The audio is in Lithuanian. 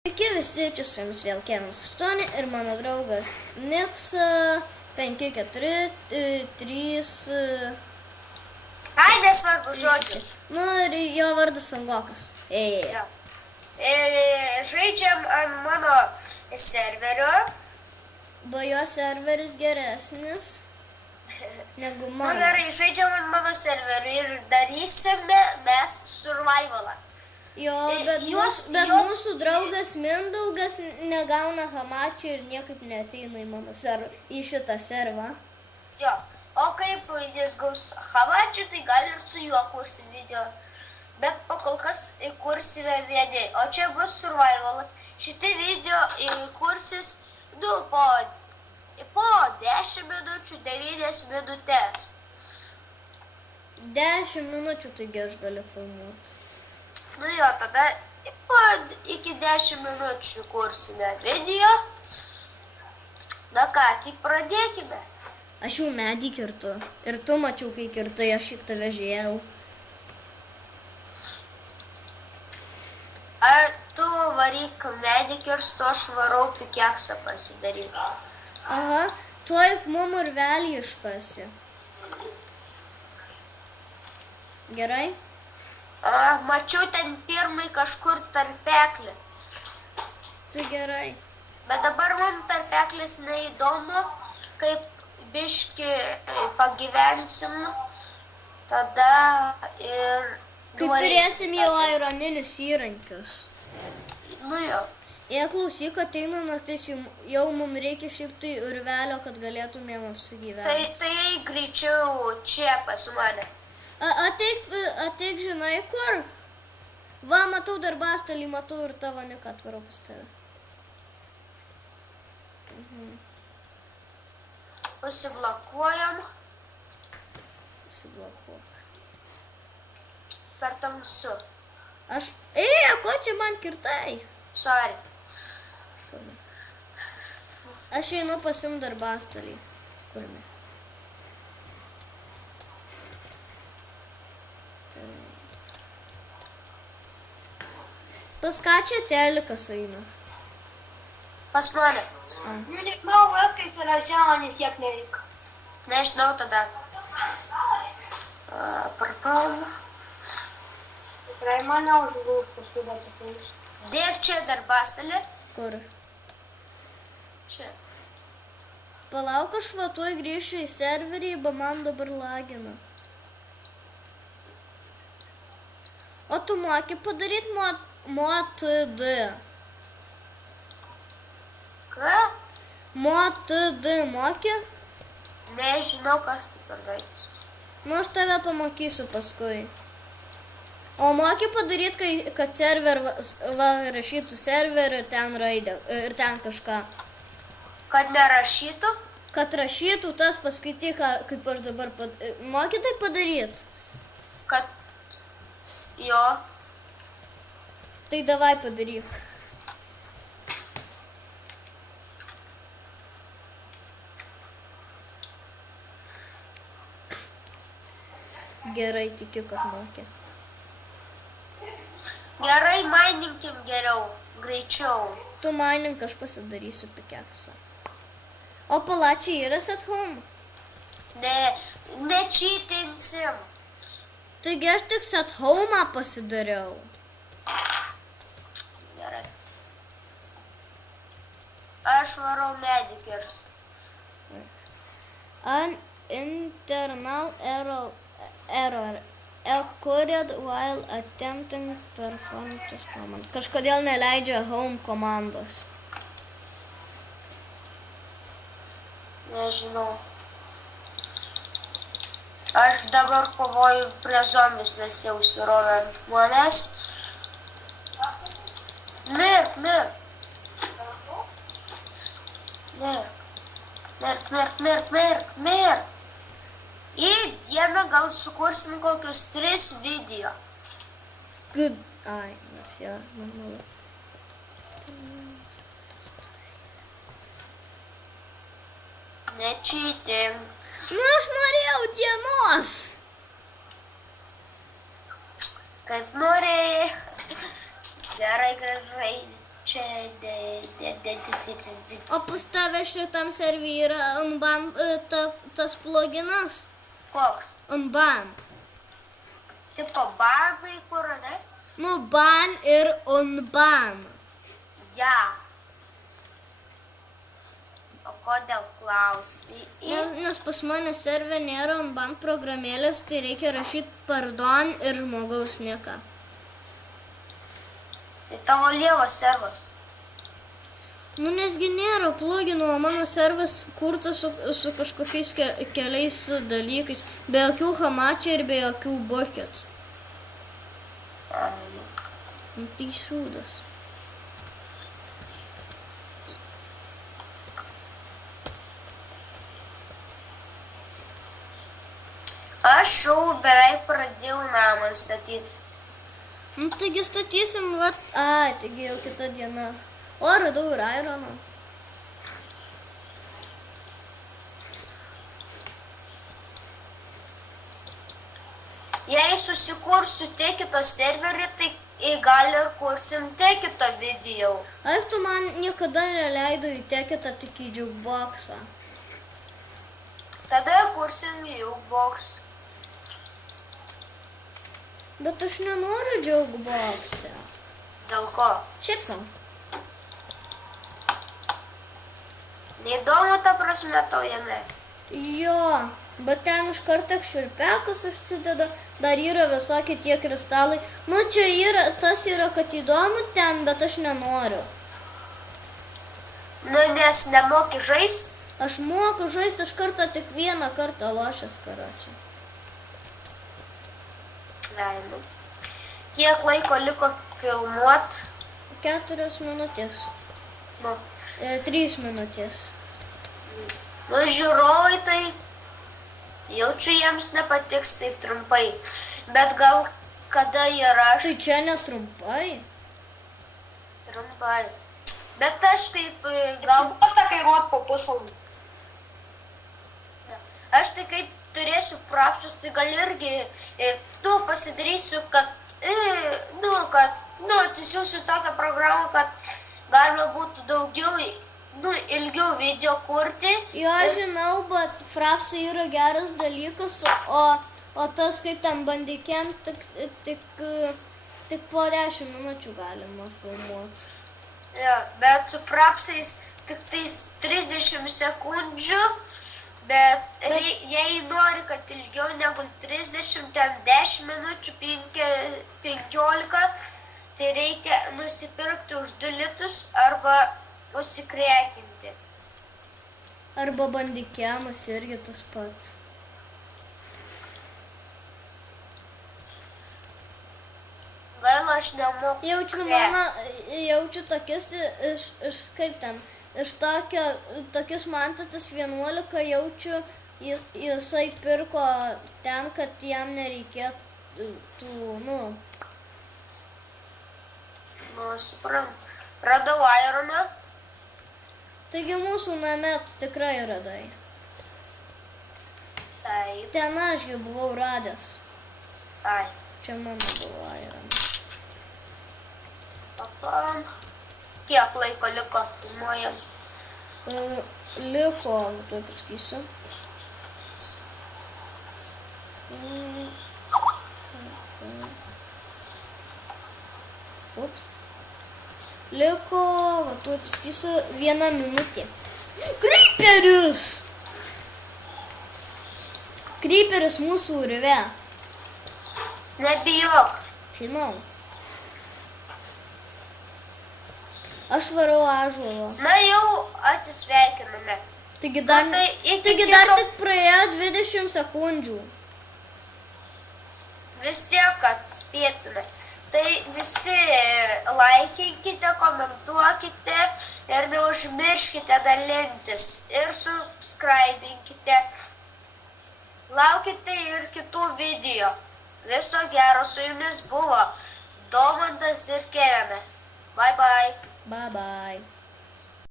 Sveiki visi, čia su jums vėl Kevinas 8 ir mano draugas Niks 543. Ai, nesvarbu žodžiu. Nu ir jo vardas Angokas. Jo. Žaidžiam ant mano serverio. Jo serveris geresnis negu Nu mano. gerai, žaidžiam ant mano serverio ir darysime mes survivalą. Jo, bet mūsų draugas Mindaugas negauna hamačio ir niekaip neateina į šitą servą. Jo, o kaip jis gaus hamačio, tai gal ir su juo kursim video. Bet pakol kas kursime vieni, o čia bus survivalas. Šitie video kursis po 10 minučių, 9 minutės. 10 minučių taigi aš galiu filmuoti. Nu jo, tada iki 10 minučių kursime video. Na ką, tik pradėkime. Aš jau medį kirtu. Ir tu mačiau, kai kirtai, aš į tave žiūrėjau. Ar tu varyk medį kirstu, aš varau pikeksą pasidaryti. Aha, tuoj mum urvelį iškasi. Gerai? Mačiau ten pirmai kažkur tarpeklį. Tai gerai. Bet dabar mums tarpeklis neįdomu, kaip biški pagyvensim, tada ir... Kai turėsim jau ironinius įrankius. Nu jo. Jei klausyk, ateina naktis, jau mums reikia šiaip tai urvelio, kad galėtumėm apsigyventi. Tai eik greičiau čia pas mane. Ateik, žinai, kur? Va, matau darbastalį, matau ir tavo Niką atvarau pas tave. Užsiblokuojam. Užsiblokuok. Per tamsu. Ko čia man kirtai? Sorry. Aš einu pasim darbastalį. Kurme? Pas ką čia telikas eina? Pas mane. Nežinau, viskas yra žemonės, kiek nereikia. Nežinau tada. Parpaum. Tikrai mane užlūš kažkada tokiais. Dėk čia darbastalį. Kur? Čia. Palauk, aš va tuoj grįšiu į serverį, bet man dabar lagina. O tu moki padaryti MOTD. Ką? MOTD moki? Nežinau, kas tai per daiktas. Nu, aš tave pamokysiu paskui. O moki padaryti, kad server, rašytų server ir ten raidę, ir ten kažką. Kad nerašytų? Kad rašytų tas paskaityk, kaip aš dabar moki tai padaryti? Kad... Jo. Tai davai padaryk. Gerai, tikiu, kad mokė. Gerai, maininkim geriau, greičiau. Tu mainink, aš pasidarysiu pikeksą. O palačiai yra at home? Nečytinsim. Taigi aš tik at home pasidariau. Gerai. Aš varau medį kirst. An internal error occurred while attempting perform this command. Kažkodėl neleidžia home komandos. Nežinau. Aš dabar kovoju prie zombius, nes jau užsirovė ant manęs. Mirk. Į dieną gal sukursim kokius 3 video. Good. Ai, nors jo, normalu. Nečytink. Nu, aš norėjau dienos. Kaip norėjai. Gerai, gražai. čia O pas tave šitam servyrą Unban tas pluginas? koks? Unban. Tipo banai, kur, ne? Nu, ban ir Unban. Ja. O kodėl klausai? Nes pas mane serve nėra Unban programėlės, tai reikia rašyti pardon ir žmogaus nieką. Tai tavo lievas servas. Nu, nesgi nėra pluginų, o mano servas kurtas su kažkokiais keliais dalykais, be jokių hamačių ir be jokių bucket. Nu, tai šūdas. Aš jau beveik pradėjau namą statyti. Nu, taigi statysim, taigi jau kita diena. O, radau ir ironą. Jei susikursiu tekito serverį, tai gal ir kursim tekito video. Ar tu man niekada neleido į tekitą tik į jukeboxą? Tada kursim jukebox. Bet aš nenoriu jukeboxą. Dėl ko? Šiaip sau. Neįdomu ta prasme tau jame. Jo, bet ten iš karto širpekas užsideda, dar yra visokie tie kristalai. Nu, čia yra, tas yra, kad įdomu ten, bet aš nenoriu. Nu, nes nemoki žaist. Aš moku žaisti iš karto tik vieną kartą lošęs karočią. Nu. Kiek laiko liko filmuot? 4 minutės. Nu, 3 minutės. nu žiūrovai tai jaučiu jiems nepatiks taip trumpai. Bet gal kada ir aš Tai čia netrumpai. trumpai. Bet aš kaip gal... Asta kairuot po pusvalandį. Aš tai kaip turėsiu prapsus, tai gal irgi pasidarysiu, kad atsisiųsiu tokią programą, kad galima būtų daugiau, ilgiau video kurti. Jo, žinau, bet frapsai yra geras dalykas, o tas kaip ten bandykėm tik po 10 minučių galima filmuoti. Ja, bet su frapsais tik tais 30 sekundžių, bet jei nori, kad ilgiau negu 30, ten 10 minučių, 15, tai reikia nusipirkti už 2 litus arba užsikrekinti. Arba bandykėmas irgi tas pats. Gaila, aš nemoku. Jaučiu tokius kaip ten, iš tokius mantatas 11 jaučiu, jisai pirko ten, kad jam nereikėtų, suprantu. Radau ironą. Taigi mūsų name tu tikrai radai. Taip, Ten ašgi buvau radęs. taip. Čia mano buvo ironas. Papam. Kiek laiko liko filmuojam? Liko, tuoj pasakysiu. Ups. Liko, tuoj pasakysiu, 1 minutė. Creeperis! Creeperis mūsų urve. Nebijok. Žinau. Aš varau ąžuolo. Na jau atsisveikiname. Taigi dar tik praėjo 20 sekundžių. Vis tiek, kad spėtume. Tai visi laikinkite, komentuokite ir neužmirškite dalintis. Ir subscribinkite. Laukite ir kitų video. Viso gero, su jumis buvo Domantas ir Kevinas. Bye bye. Bye bye.